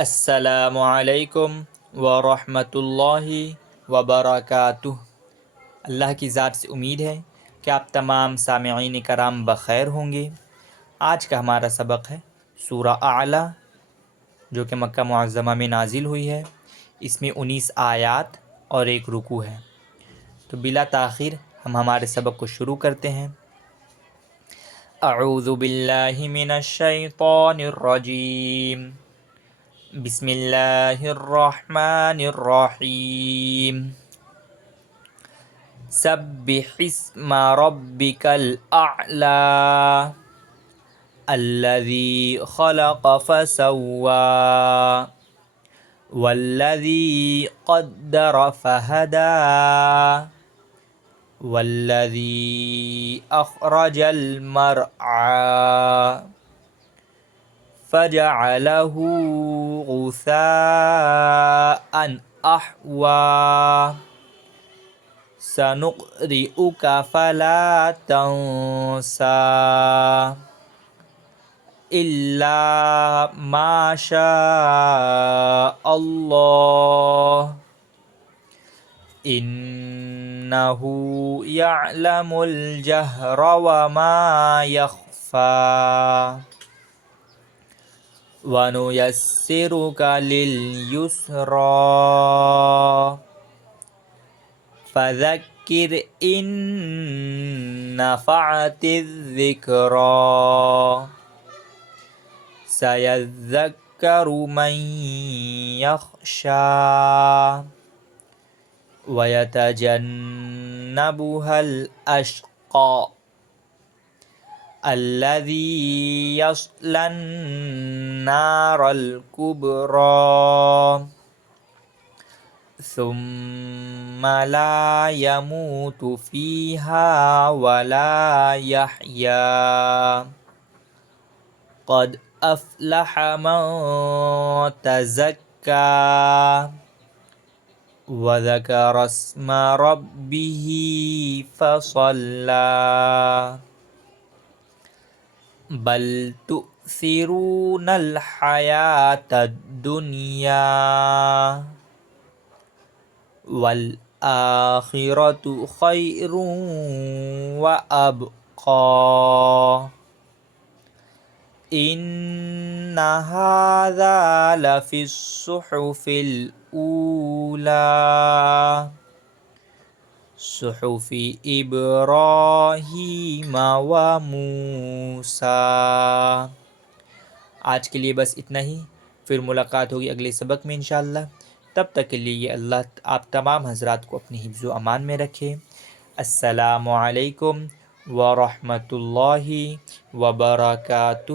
السلام علیکم ورحمۃ اللہ وبرکاتہ۔ اللہ کی ذات سے امید ہے کہ آپ تمام سامعین کرام بخیر ہوں گے۔ آج کا ہمارا سبق ہے سورہ اعلیٰ، جو کہ مکہ معظمہ میں نازل ہوئی ہے۔ اس میں 19 آیات اور 1 رکوع ہے۔ تو بلا تاخیر ہم ہمارے سبق کو شروع کرتے ہیں۔ اعوذ باللہ من الشیطان الرجیم، بسم اللہ الرحمن الرحیم۔ سبح اسم ربک الاعلی الذی خلق فسوی والذی قدر فہدی والذی اخرج المرعی فجعله غثاء أحوى سنقرئك فلا تنسى إلا ما شاء الله إنه يعلم الجهر وما يخفى وَنُيَسِّرُكَ لِلْيُسْرَى فَذَكِّرْ إِن نَّفَعَتِ الذِّكْرَى سَيَذَّكَّرُ مَن يَخْشَىٰ وَيَتَجَنَّبُهَا الْأَشْقَى الذي يصلى النار الكبرى ثم لا يموت فيها ولا يحيا قد أفلح من تزكى وذكر اسم ربه فصلى بل تؤثرون الحياة الدنيا والآخرة خير وأبقى إن هذا لفي الصحف الأولى صحف ابراہیم و موسیٰ۔ آج کے لیے بس اتنا ہی، پھر ملاقات ہوگی اگلے سبق میں انشاءاللہ۔ تب تک کے لیے اللہ آپ تمام حضرات کو اپنی حفظ و امان میں رکھے۔ السلام علیکم ورحمۃ اللہ وبرکاتہ۔